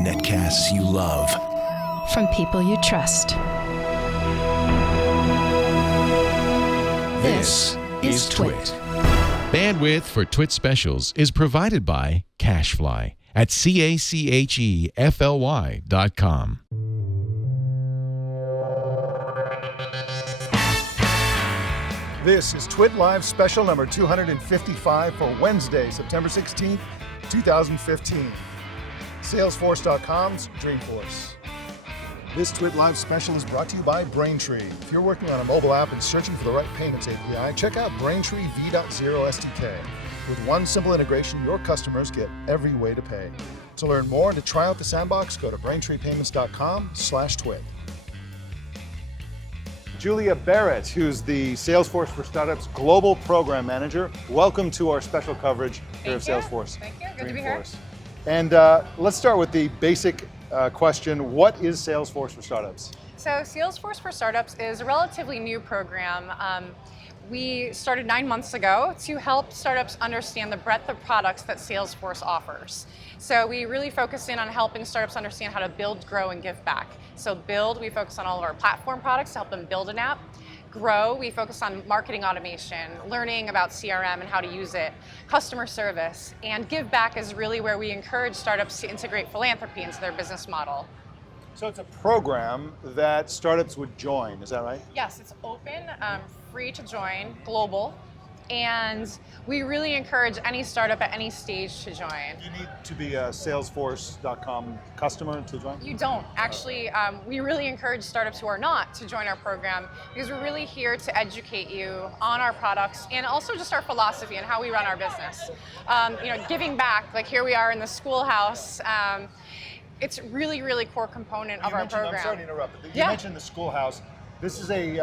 Netcasts you love. From people you trust. This is TWiT. Bandwidth for TWiT specials is provided by CacheFly at CACHEFLY.com. This is TWiT Live special number 255 for Wednesday, September 16th, 2015. Salesforce.com's Dreamforce. This TWiT Live special is brought to you by Braintree. If you're working on a mobile app and searching for the right payments API, check out Braintree V.0 SDK. With one simple integration, your customers get every way to pay. To learn more and to try out the sandbox, go to braintreepayments.com/twit. Julia Barrett, who's the Salesforce for Startups Global Program Manager. Welcome to our special coverage here of Salesforce. Thank you. Good to be here. And let's start with the basic question. What is Salesforce for Startups? So Salesforce for Startups is a relatively new program. We started 9 months ago to help startups understand the breadth of products that Salesforce offers. So we really focus in on helping startups understand how to build, grow, and give back. So build, we focus on all of our platform products to help them build an app. Grow, we focus on marketing automation, learning about CRM and how to use it, customer service, and give back is really where we encourage startups to integrate philanthropy into their business model. So it's a program that startups would join, is that right? Yes, it's open, free to join, global, and we really encourage any startup at any stage to join. You need to be a Salesforce.com customer to join? You don't. Actually, we really encourage startups who are not to join our program because we're really here to educate you on our products and also just our philosophy and how we run our business. Giving back, like here we are in the schoolhouse, it's really, really core component of our program. I'm sorry to interrupt, but you mentioned the schoolhouse. This is an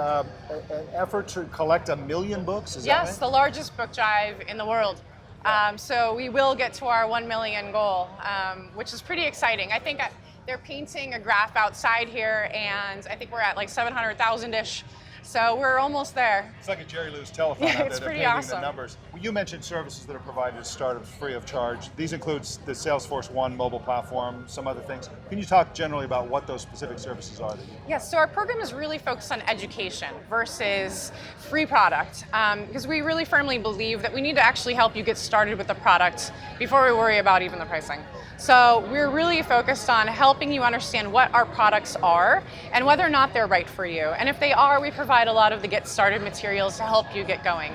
effort to collect 1 million books, is that right? Yes, the largest book drive in the world. So we will get to our 1 million goal, which is pretty exciting. I think they're painting a graph outside here, and I think we're at like 700,000-ish. So we're almost there. It's like a Jerry Lewis telethon out there. It's They're pretty painting awesome. the numbers. You mentioned services that are provided to startups free of charge. These include the Salesforce One mobile platform, some other things. Can you talk generally about what those specific services are? Yes, so our program is really focused on education versus free product, because we really firmly believe that we need to actually help you get started with the product before we worry about even the pricing. So we're really focused on helping you understand what our products are and whether or not they're right for you. And if they are, we provide a lot of the get started materials to help you get going.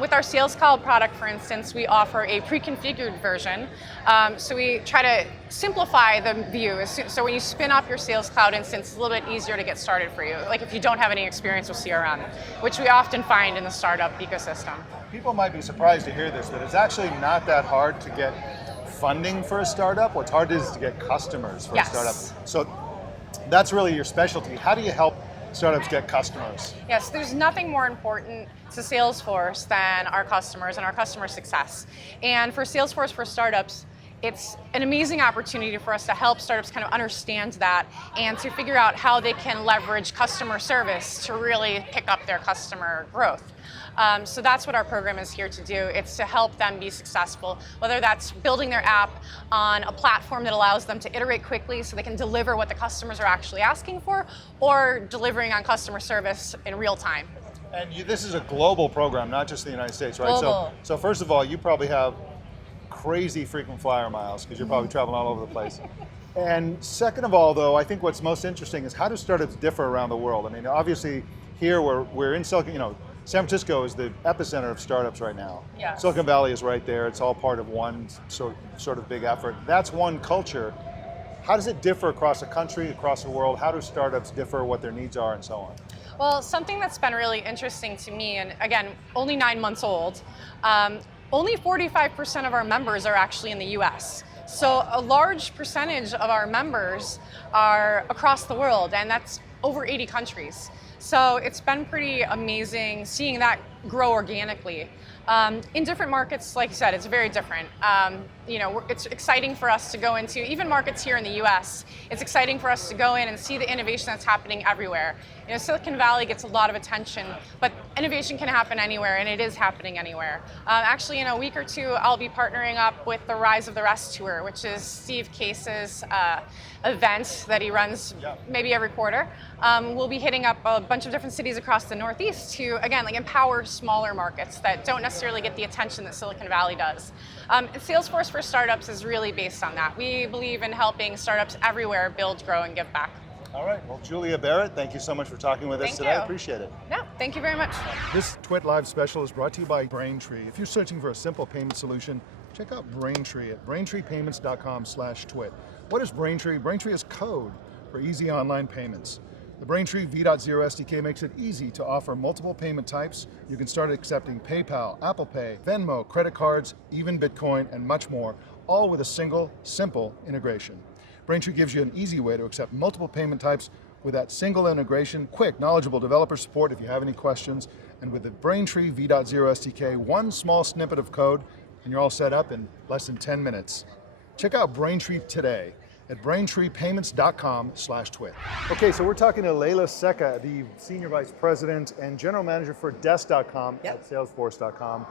With our Sales Cloud product, for instance, we offer a pre-configured version. So we try to simplify the view. So when you spin up your Sales Cloud instance, it's a little bit easier to get started for you, like if you don't have any experience with CRM, which we often find in the startup ecosystem. People might be surprised to hear this, that it's actually not that hard to get funding for a startup. What's hard is to get customers for a startup. So that's really your specialty. How do you help startups get customers? Yes, there's nothing more important to Salesforce than our customers and our customer success. And for Salesforce for Startups, it's an amazing opportunity for us to help startups kind of understand that and to figure out how they can leverage customer service to really pick up their customer growth. So that's what our program is here to do. It's to help them be successful, whether that's building their app on a platform that allows them to iterate quickly so they can deliver what the customers are actually asking for, or delivering on customer service in real time. And this is a global program, not just the United States, right? Global. So first of all, you probably have crazy frequent flyer miles because you're probably traveling all over the place. And second of all, though, I think what's most interesting is how do startups differ around the world? I mean, obviously here we're in Silicon, San Francisco is the epicenter of startups right now. Yes. Silicon Valley is right there. It's all part of one sort of big effort. That's one culture. How does it differ across the country, across the world? How do startups differ, what their needs are, and so on? Well, something that's been really interesting to me, and again, only 9 months old, only 45% of our members are actually in the US. So a large percentage of our members are across the world, and that's over 80 countries. So it's been pretty amazing seeing that grow organically. In different markets, like you said, it's very different. It's exciting for us to go into, even markets here in the US, it's exciting for us to go in and see the innovation that's happening everywhere. Silicon Valley gets a lot of attention, but innovation can happen anywhere, and it is happening anywhere. Actually, in a week or two, I'll be partnering up with the Rise of the Rest Tour, which is Steve Case's event that he runs maybe every quarter. We'll be hitting up a bunch of different cities across the Northeast to, again, empower smaller markets that don't necessarily get the attention that Silicon Valley does. And Salesforce for Startups is really based on that. We believe in helping startups everywhere build, grow, and give back. All right, well, Julia Barrett, thank you so much for talking with us today. I appreciate it. No, thank you very much. This TWiT Live special is brought to you by Braintree. If you're searching for a simple payment solution, check out Braintree at braintreepayments.com/twit. What is Braintree? Braintree is code for easy online payments. The Braintree V.0 SDK makes it easy to offer multiple payment types. You can start accepting PayPal, Apple Pay, Venmo, credit cards, even Bitcoin, and much more, all with a single, simple integration. Braintree gives you an easy way to accept multiple payment types with that single integration, quick, knowledgeable developer support if you have any questions, and with the Braintree V.0 SDK, one small snippet of code, and you're all set up in less than 10 minutes. Check out Braintree today at braintreepayments.com/twit. Okay, so we're talking to Leila Seca, the Senior Vice President and General Manager for Desk.com at Salesforce.com.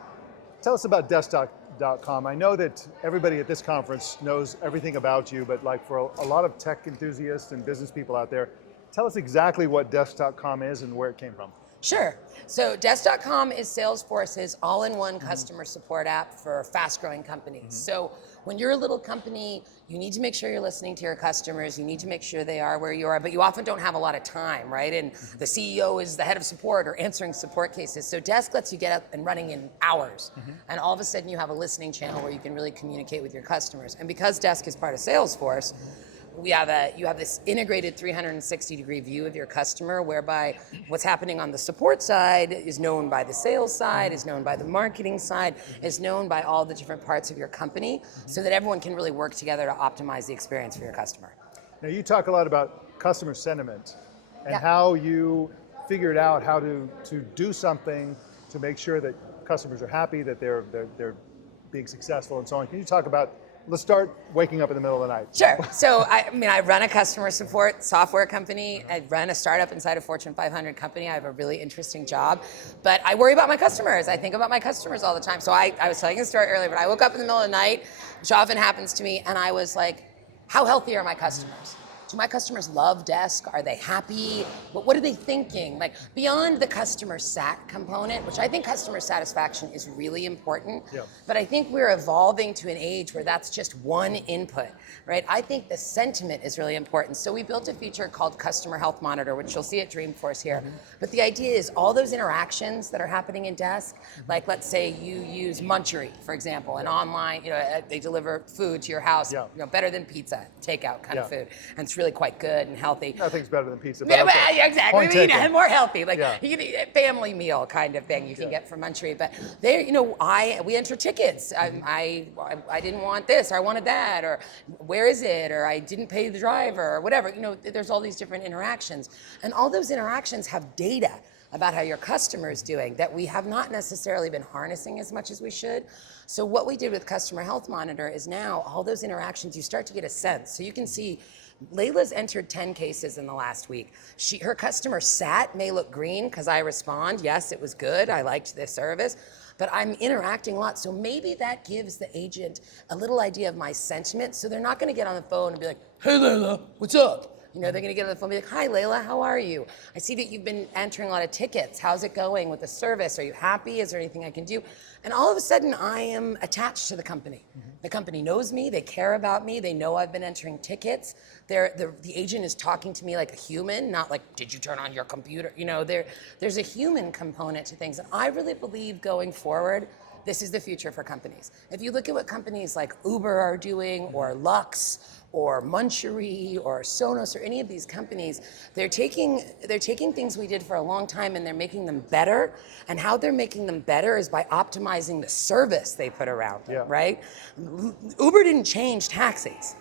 Tell us about Desk.com. I know that everybody at this conference knows everything about you, but for a lot of tech enthusiasts and business people out there, tell us exactly what Desk.com is and where it came from. Sure. So Desk.com is Salesforce's all-in-one customer support app for fast-growing companies. So when you're a little company, you need to make sure you're listening to your customers. You need to make sure they are where you are, but you often don't have a lot of time, right? And the CEO is the head of support or answering support cases. So Desk lets you get up and running in hours. And all of a sudden you have a listening channel where you can really communicate with your customers. And because Desk is part of Salesforce, you have this integrated 360-degree view of your customer, whereby what's happening on the support side is known by the sales side, is known by the marketing side, is known by all the different parts of your company, so that everyone can really work together to optimize the experience for your customer. Now, you talk a lot about customer sentiment and how you figured out how to do something to make sure that customers are happy, that they're being successful, and so on. Can you talk about? Let's start waking up in the middle of the night. Sure. So I run a customer support software company. I run a startup inside a Fortune 500 company. I have a really interesting job, but I worry about my customers. I think about my customers all the time. So I was telling a story earlier, but I woke up in the middle of the night, which often happens to me, and I was like, how healthy are my customers? Do my customers love Desk? Are they happy? What are they thinking? Beyond the customer sat component, which I think customer satisfaction is really important, but I think we're evolving to an age where that's just one input, right? I think the sentiment is really important. So we built a feature called Customer Health Monitor, which you'll see at Dreamforce here. But the idea is all those interactions that are happening in Desk, let's say you use Munchery, for example, an online, they deliver food to your house, better than pizza, takeout kind of food. And it's really quite good and healthy. Nothing's better than pizza. Yeah, exactly. More healthy. You can eat a family meal kind of thing you can get from Munchery. But there, we enter tickets. I didn't want this, or I wanted that, or where is it, or I didn't pay the driver, or whatever. There's all these different interactions, and all those interactions have data about how your customer is doing that we have not necessarily been harnessing as much as we should. So what we did with Customer Health Monitor is now all those interactions, you start to get a sense. So you can see Leila's entered 10 cases in the last week. Her customer sat may look green because I respond, yes, it was good, I liked this service, but I'm interacting a lot. So maybe that gives the agent a little idea of my sentiment. So they're not gonna get on the phone and be like, hey Leila, what's up? They're gonna get on the phone and be like, hi Leila, how are you? I see that you've been entering a lot of tickets. How's it going with the service? Are you happy? Is there anything I can do? And all of a sudden I am attached to the company. The company knows me, they care about me, they know I've been entering tickets. The agent is talking to me like a human, not like, did you turn on your computer? There's a human component to things. And I really believe going forward, this is the future for companies. If you look at what companies like Uber are doing, or Lux, or Munchery, or Sonos, or any of these companies, they're taking things we did for a long time and they're making them better. And how they're making them better is by optimizing the service they put around them, right? Uber didn't change taxis.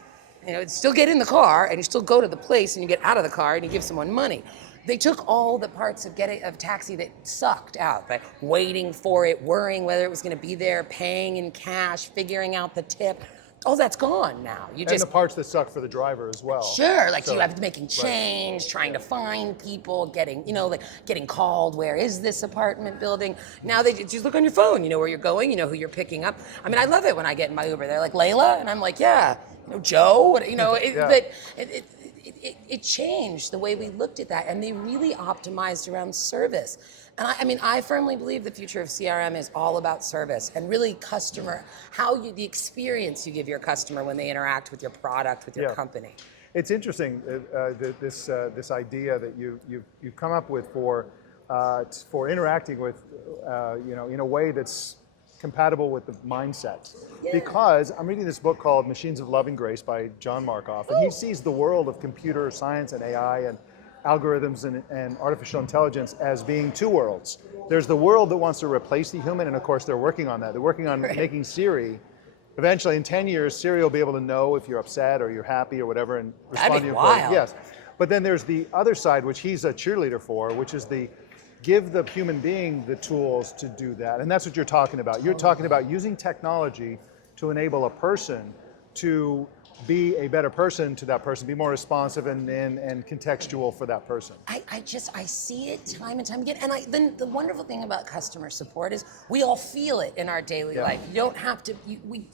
Still get in the car and you still go to the place and you get out of the car and you give someone money. they took all the parts of taxi that sucked out, like waiting for it, worrying whether it was going to be there, paying in cash, figuring out the tip. All that's gone now. And the parts that suck for the driver as well. Sure, like so you have making change, trying to find people, getting, getting called, where is this apartment building? Now they just look on your phone, you know where you're going, you know who you're picking up. I mean, I love it when I get in my Uber. They're like, Layla? And I'm like, yeah. Joe? It changed the way we looked at that, and they really optimized around service. And I firmly believe the future of CRM is all about service and really customer, the experience you give your customer when they interact with your product, with your company. It's interesting this idea that you've come up with for interacting with in a way that's compatible with the mindset. Because I'm reading this book called Machines of Loving Grace by John Markoff, and he sees the world of computer science and AI and algorithms and artificial intelligence as being two worlds. There's the world that wants to replace the human, and of course they're working on that. They're working on making Siri. Eventually, in 10 years, Siri will be able to know if you're upset or you're happy or whatever and respond to your query. Yes. But then there's the other side, which he's a cheerleader for, which is give the human being the tools to do that. And that's what you're talking about. You're talking about using technology to enable a person to be a better person to that person, be more responsive and contextual for that person. I see it time and time again. And then the wonderful thing about customer support is we all feel it in our daily life. You don't have to,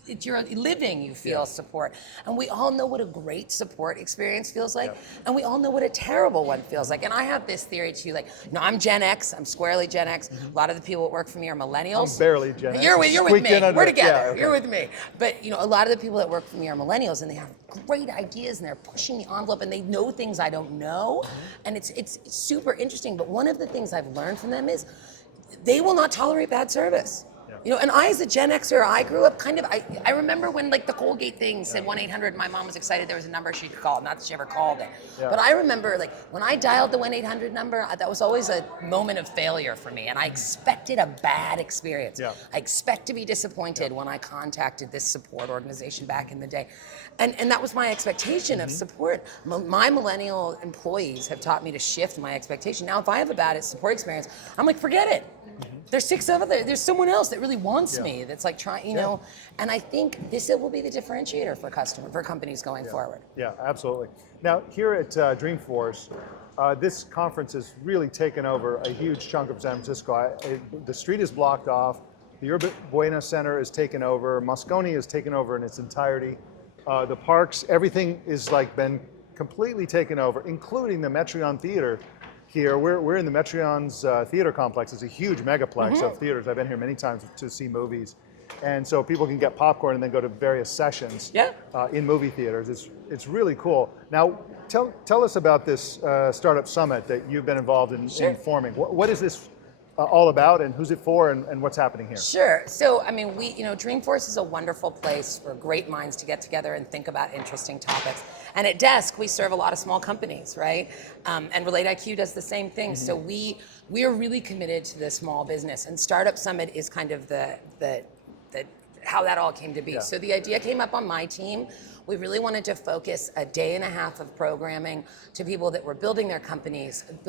it's your living, you feel support. And we all know what a great support experience feels like. And we all know what a terrible one feels like. And I have this theory too, I'm Gen X, I'm squarely Gen X. A lot of the people that work for me are millennials. I'm barely Gen X. You're with me, we're together, you're with me. But a lot of the people that work for me are millennials, and they have great ideas and they're pushing the envelope and they know things I don't know. And it's super interesting. But one of the things I've learned from them is they will not tolerate bad service. And I, as a Gen Xer, I grew up I remember when the Colgate thing said 1-800, my mom was excited there was a number she could call, not that she ever called it. But I remember when I dialed the 1-800 number, that was always a moment of failure for me, and I expected a bad experience. I expect to be disappointed when I contacted this support organization back in the day. And that was my expectation of support. My millennial employees have taught me to shift my expectation. Now, if I have a bad support experience, I'm like, forget it. There's someone else that really wants me, that's trying, and I think this will be the differentiator for companies going forward. Yeah, absolutely. Now, here at Dreamforce, this conference has really taken over a huge chunk of San Francisco. The street is blocked off, the Urban Buena Center is taken over, Moscone is taken over in its entirety, the parks, everything is been completely taken over, including the Metreon Theater. Here, we're in the Metreon's theater complex. It's a huge megaplex of theaters. I've been here many times to see movies. And so people can get popcorn and then go to various sessions in movie theaters. It's really cool. Now, tell us about this Startup Summit that you've been involved in forming. What is this all about, and who's it for, and what's happening here? Sure. So, Dreamforce is a wonderful place for great minds to get together and think about interesting topics. And at Desk, we serve a lot of small companies, right? And RelateIQ does the same thing. So we are really committed to the small business, and Startup Summit is kind of the how that all came to be. So the idea came up on my team. We really wanted to focus a day and a half of programming to people that were building their companies on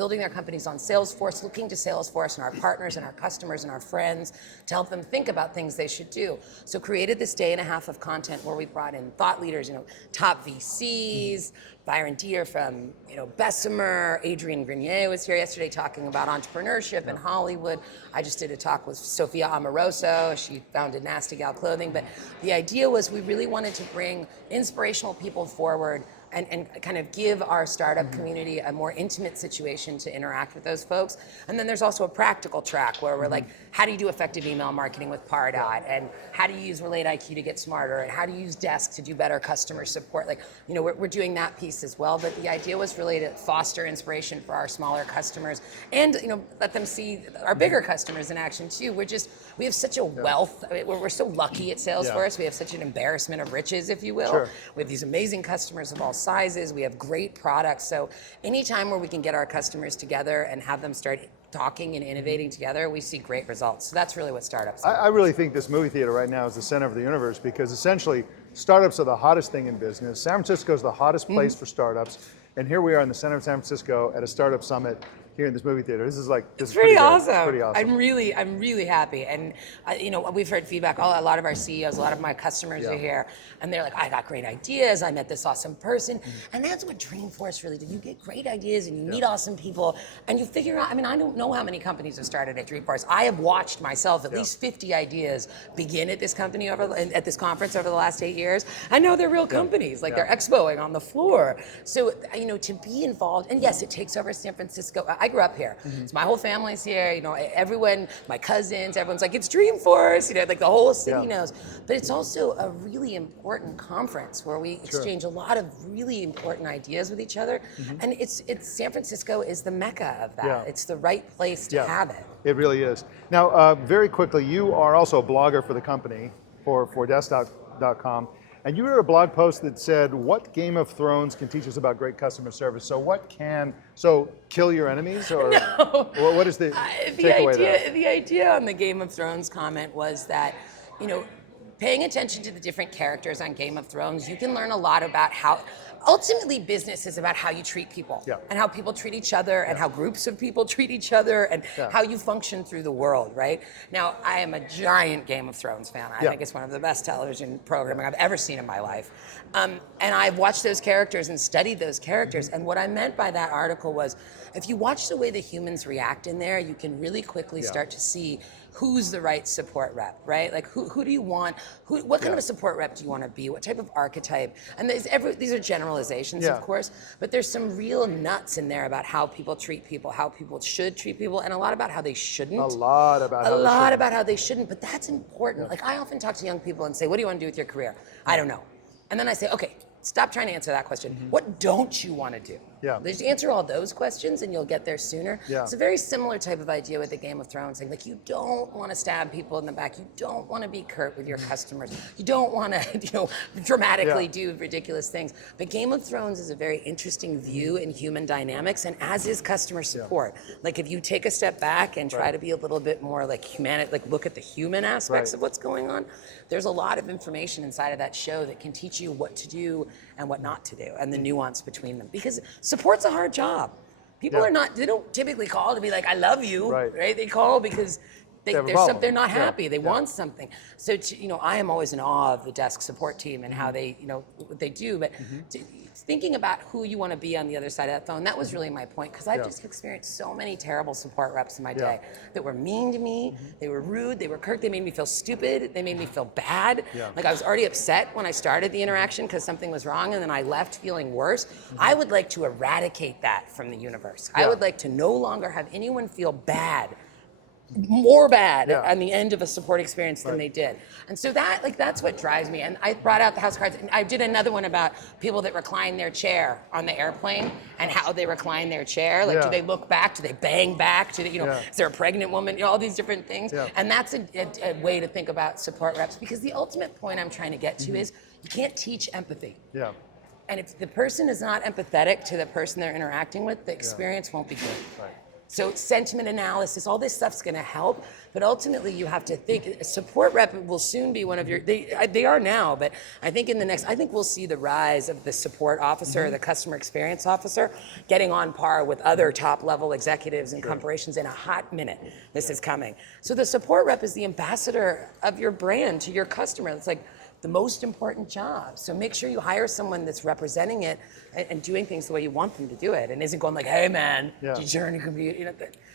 Salesforce, looking to Salesforce and our partners and our customers and our friends to help them think about things they should do. So created this day and a half of content where we brought in thought leaders, top VCs, Byron Deere from Bessemer, Adrian Grenier was here yesterday talking about entrepreneurship in Hollywood. I just did a talk with Sophia Amoroso. She founded Nasty Gal Clothing. But the idea was we really wanted to bring inspirational people forward and kind of give our startup community a more intimate situation to interact with those folks. And then there's also a practical track where we're how do you do effective email marketing with Pardot? And how do you use RelateIQ to get smarter? And how do you use Desk to do better customer support? We're doing that piece as well. But the idea was really to foster inspiration for our smaller customers and, let them see our bigger customers in action too. We have such a wealth. We're so lucky at Salesforce. We have such an embarrassment of riches, if you will. We have these amazing customers of all sizes. We have great products. So anytime where we can get our customers together and have them start talking and innovating together, we see great results. So that's really what startups are. I really think this movie theater right now is the center of the universe, because essentially startups are the hottest thing in business. San Francisco is the hottest place for startups. And here we are in the center of San Francisco at a startup summit here in this movie theater. This is It's pretty great. awesome. Pretty awesome. I'm really happy. And we've heard feedback. A lot of our CEOs, a lot of my customers are here, and they're like, I got great ideas. I met this awesome person, and that's what Dreamforce really did. You get great ideas, and you meet awesome people, and you figure out. I mean, I don't know how many companies have started at Dreamforce. I have watched myself at least 50 ideas begin at this company at this conference over the last 8 years. I know they're real companies, like they're expoing on the floor. So to be involved, and yes, it takes over San Francisco. I grew up here, so my whole family's here. Everyone, my cousins, everyone's like, it's Dreamforce. Like the whole city knows. But it's also a really important conference where we exchange a lot of really important ideas with each other. And it's San Francisco is the mecca of that. Yeah. It's the right place to have it. It really is. Now, very quickly, you are also a blogger for the company, for Desk.com. And you wrote a blog post that said, what Game of Thrones can teach us about great customer service? So kill your enemies? Or No. What is the takeaway there? The idea on the Game of Thrones comment was that, paying attention to the different characters on Game of Thrones, you can learn a lot about how, ultimately business is about how you treat people and how people treat each other and how groups of people treat each other and how you function through the world, right? Now, I am a giant Game of Thrones fan. I think it's one of the best television programming I've ever seen in my life. And I've watched those characters and studied those characters. And what I meant by that article was, if you watch the way the humans react in there, you can really quickly start to see who's the right support rep, right? Like who do you want? What kind of a support rep do you want to be? What type of archetype? And these are generalizations, of course, but there's some real nuts in there about how people treat people, how people should treat people, and a lot about how they shouldn't. A lot about how they shouldn't, but that's important. Like I often talk to young people and say, what do you want to do with your career? I don't know. And then I say, okay, stop trying to answer that question. What don't you want to do? Just answer all those questions and you'll get there sooner. It's a very similar type of idea with the Game of Thrones thing. Like you don't want to stab people in the back. You don't want to be curt with your customers. You don't want to, dramatically do ridiculous things. But Game of Thrones is a very interesting view in human dynamics, and as is customer support. Like if you take a step back and try to be a little bit more like humanity, like look at the human aspects of what's going on, there's a lot of information inside of that show that can teach you what to do and what not to do, and the nuance between them. Because support's a hard job. People they don't typically call to be like, I love you, right? They call because they're not happy. They want something. So, I am always in awe of the desk support team and how they, what they do. But thinking about who you want to be on the other side of that phone, that was really my point. Because I've just experienced so many terrible support reps in my day that were mean to me. They were rude. They were curt. They made me feel stupid. They made me feel bad. Like I was already upset when I started the interaction because something was wrong, and then I left feeling worse. I would like to eradicate that from the universe. I would like to no longer have anyone feel bad, more bad on the end of a support experience than they did. And so that's what drives me. And I brought out the house cards, and I did another one about people that recline their chair on the airplane and how they recline their chair. Like, do they look back? Do they bang back? Do they, is there a pregnant woman? All these different things. And that's a way to think about support reps, because the ultimate point I'm trying to get to is you can't teach empathy. And if the person is not empathetic to the person they're interacting with, the experience won't be good. So sentiment analysis, all this stuff's going to help, but ultimately you have to think. A support rep will soon be one of your. They are now, but I think I think we'll see the rise of the support officer, the customer experience officer, getting on par with other top level executives and corporations in a hot minute. This is coming. So the support rep is the ambassador of your brand to your customer. It's like the most important job. So make sure you hire someone that's representing it and doing things the way you want them to do it, and isn't going like, hey man, did you turn your computer?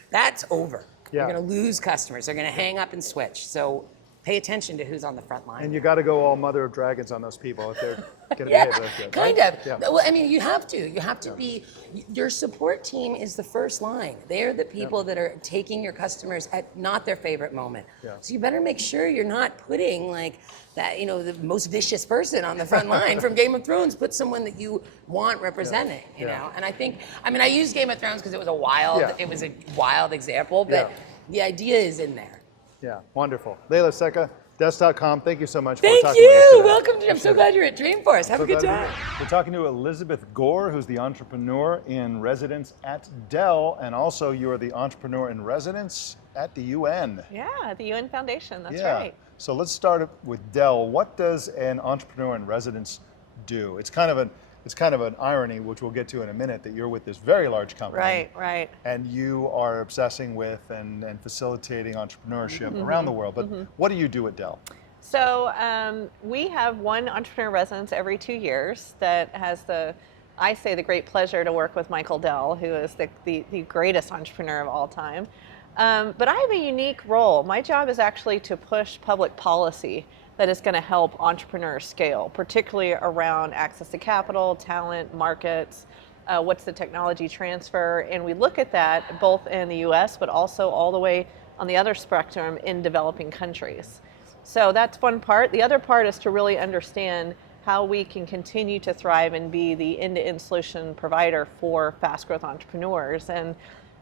That's over. You're going to lose customers. They're going to hang up and switch. So pay attention to who's on the front line. And you got to go all mother of dragons on those people if they're going to behave like that. Kind of. Well, I mean, you have to. You have to be. Your support team is the first line. They're the people that are taking your customers at not their favorite moment. So you better make sure you're not putting like that, the most vicious person on the front line from Game of Thrones. Put someone that you want representing, you know. And I use Game of Thrones because it was a wild example, but the idea is in there. Yeah, wonderful. Leila Seca, Desk.com, thank you so much for talking with us today. Welcome to. I'm so glad you're at Dreamforce. Have a good time. We're talking to Elizabeth Gore, who's the entrepreneur in residence at Dell, and also you are the entrepreneur in residence at the UN. Yeah, the UN Foundation, that's yeah. right. So let's start with Dell. What does an entrepreneur in residence do? It's kind of it's kind of an irony, which we'll get to in a minute, that you're with this very large company. Right, right. And you are obsessing with and facilitating entrepreneurship around the world. But what do you do at Dell? So we have one entrepreneur residence every 2 years that has the great pleasure to work with Michael Dell, who is the greatest entrepreneur of all time. But I have a unique role. My job is actually to push public policy that is going to help entrepreneurs scale, particularly around access to capital, talent, markets, what's the technology transfer. And we look at that both in the US, but also all the way on the other spectrum in developing countries. So that's one part. The other part is to really understand how we can continue to thrive and be the end-to-end solution provider for fast growth entrepreneurs. And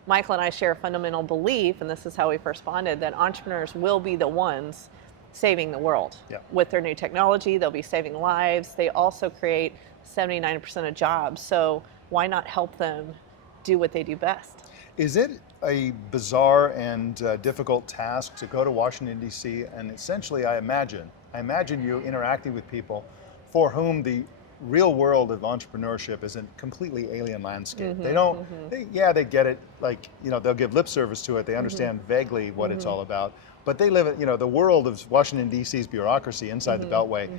Michael and I share a fundamental belief, and this is how we first bonded, that entrepreneurs will be the ones saving the world. With their new technology. They'll be saving lives. They also create 79% of jobs. So why not help them do what they do best? Is it a bizarre and difficult task to go to Washington, D.C. and essentially, I imagine you interacting with people for whom the real world of entrepreneurship is a completely alien landscape. They don't, they get it, like, they'll give lip service to it. They understand vaguely what it's all about. But they live in, the world of Washington, D.C.'s bureaucracy inside the Beltway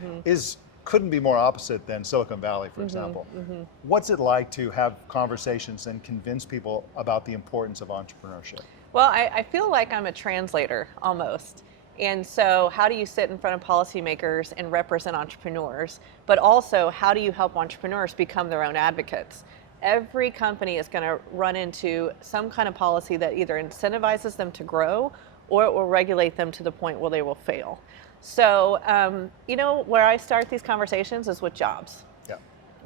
couldn't be more opposite than Silicon Valley, for example. What's it like to have conversations and convince people about the importance of entrepreneurship? Well, I feel like I'm a translator almost. And so how do you sit in front of policymakers and represent entrepreneurs? But also, how do you help entrepreneurs become their own advocates? Every company is going to run into some kind of policy that either incentivizes them to grow or it will regulate them to the point where they will fail. So, where I start these conversations is with jobs.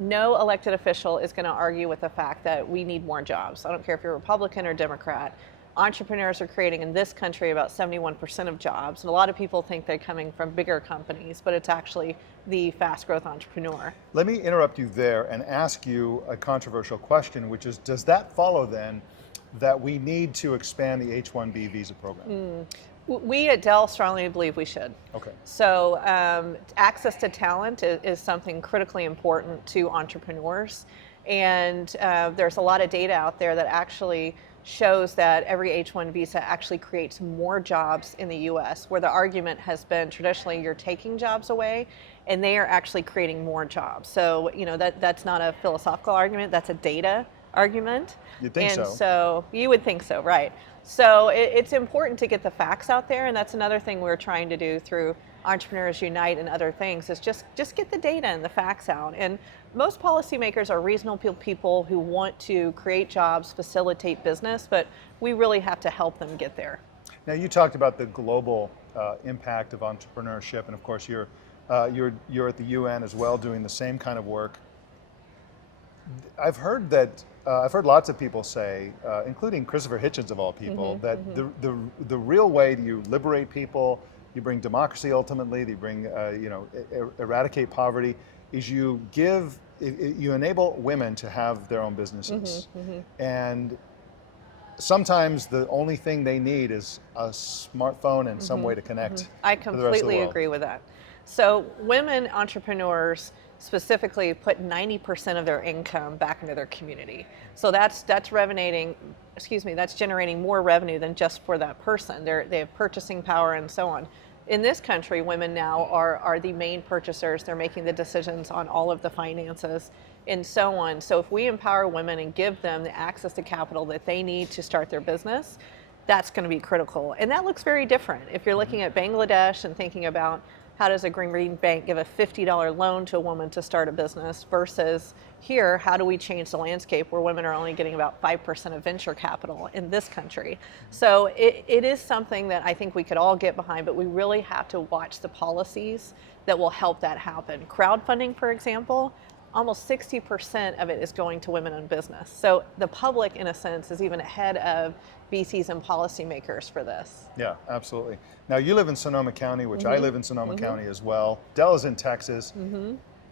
No elected official is going to argue with the fact that we need more jobs. I don't care if you're Republican or Democrat. Entrepreneurs are creating in this country about 71% of jobs. And a lot of people think they're coming from bigger companies, but it's actually the fast growth entrepreneur. Let me interrupt you there and ask you a controversial question, which is, does that follow then that we need to expand the H-1B visa program? We at Dell strongly believe we should. Okay. So access to talent is something critically important to entrepreneurs. And there's a lot of data out there that actually shows that every H-1 visa actually creates more jobs in the US, where the argument has been traditionally you're taking jobs away, and they are actually creating more jobs. So, that's not a philosophical argument, that's a data argument. You'd think so. And so you would think so, right. So it's important to get the facts out there, and that's another thing we're trying to do through Entrepreneurs Unite and other things, is just get the data and the facts out. And most policymakers are reasonable people who want to create jobs, facilitate business, but we really have to help them get there. Now, you talked about the global impact of entrepreneurship, and of course you're at the UN as well, doing the same kind of work. I've heard lots of people say, including Christopher Hitchens of all people, that the real way you liberate people, you bring democracy ultimately, you bring eradicate poverty, is you enable women to have their own businesses. And sometimes the only thing they need is a smartphone and some way to connect. I completely agree with that. So women entrepreneurs specifically put 90% of their income back into their community. So that's generating more revenue than just for that person. They have purchasing power and so on. In this country, women now are the main purchasers. They're making the decisions on all of the finances and so on. So if we empower women and give them the access to capital that they need to start their business, that's going to be critical. And that looks very different. If you're looking at Bangladesh and thinking about how does a green bank give a $50 loan to a woman to start a business versus here, how do we change the landscape where women are only getting about 5% of venture capital in this country? So it is something that I think we could all get behind, but we really have to watch the policies that will help that happen. Crowdfunding, for example, almost 60% of it is going to women-owned business. So the public, in a sense, is even ahead of VCs and policymakers for this. Yeah, absolutely. Now, you live in Sonoma County, which I live in Sonoma County as well. Dell is in Texas.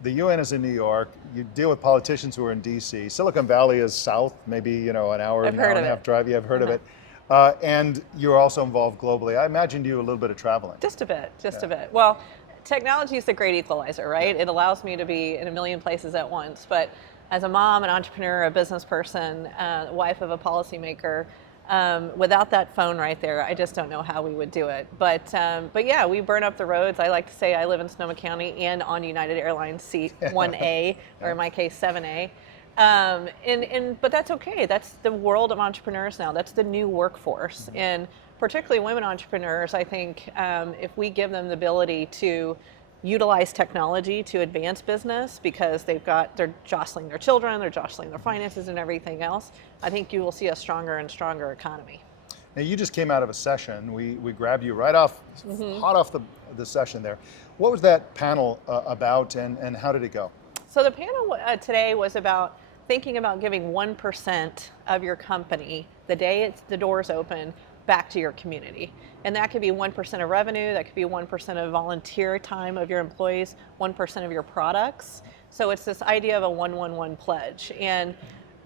The UN is in New York. You deal with politicians who are in DC. Silicon Valley is south, maybe an hour and a half drive. You have heard of it. And you're also involved globally. I imagine you do a little bit of traveling. Just a bit, a bit. Well, technology is the great equalizer, right? It allows me to be in a million places at once. But as a mom, an entrepreneur, a business person, wife of a policymaker, without that phone right there, I just don't know how we would do it. But yeah, we burn up the roads. I like to say I live in Sonoma County and on United Airlines seat 1A, or in my case 7A. But that's okay. That's the world of entrepreneurs now. That's the new workforce. And particularly women entrepreneurs, I think if we give them the ability to utilize technology to advance business because they're jostling their children, they're jostling their finances and everything else, I think you will see a stronger and stronger economy. Now you just came out of a session. We grabbed you right off, hot off the session there. What was that panel about and how did it go? So the panel today was about thinking about giving 1% of your company the day the doors open back to your community. And that could be 1% of revenue, that could be 1% of volunteer time of your employees, 1% of your products. So it's this idea of a 1-1-1 pledge. And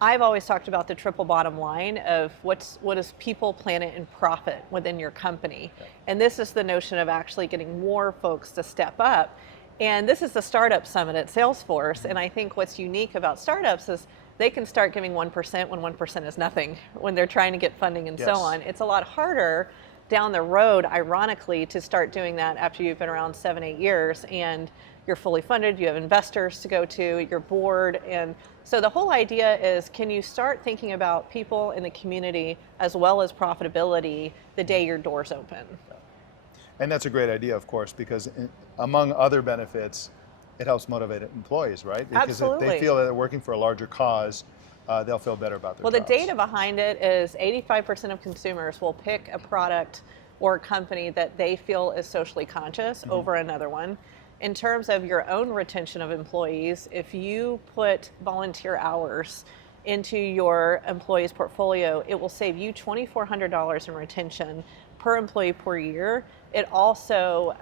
I've always talked about the triple bottom line of what is people, planet, and profit within your company. And this is the notion of actually getting more folks to step up. And this is the Startup Summit at Salesforce. And I think what's unique about startups is they can start giving 1% when 1% is nothing, when they're trying to get funding and so on. It's a lot harder down the road, ironically, to start doing that after you've been around 7-8 years and you're fully funded, you have investors to go to, your board. And so the whole idea is, can you start thinking about people in the community as well as profitability the day your doors open? And that's a great idea, of course, because among other benefits, it helps motivate employees, right? Because Absolutely. if they feel that they're working for a larger cause, they'll feel better about their jobs. Well, the data behind it is 85% of consumers will pick a product or a company that they feel is socially conscious over another one. In terms of your own retention of employees, if you put volunteer hours into your employees' portfolio, it will save you $2,400 in retention per employee per year. It also,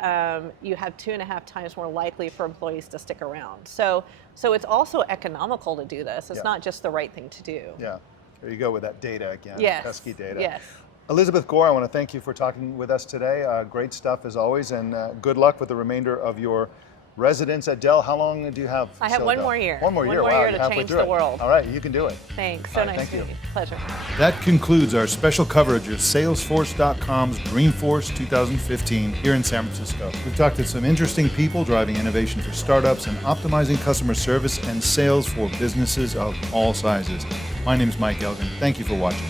you have 2.5 times more likely for employees to stick around. So it's also economical to do this. It's not just the right thing to do. Yeah, there you go with that data again, Yes. pesky data. Yes. Elizabeth Gore, I want to thank you for talking with us today. Great stuff as always, and good luck with the remainder of your residence at Dell. How long do you have? I have one more year. One more year. One Wow, more year you're to halfway change through the it. world. All right, you can do it. Thanks. So All right, nice thank to you. meet you. Pleasure. That concludes our special coverage of Salesforce.com's Dreamforce 2015 here in San Francisco. We've talked to some interesting people driving innovation for startups and optimizing customer service and sales for businesses of all sizes. My name is Mike Elgin. Thank you for watching.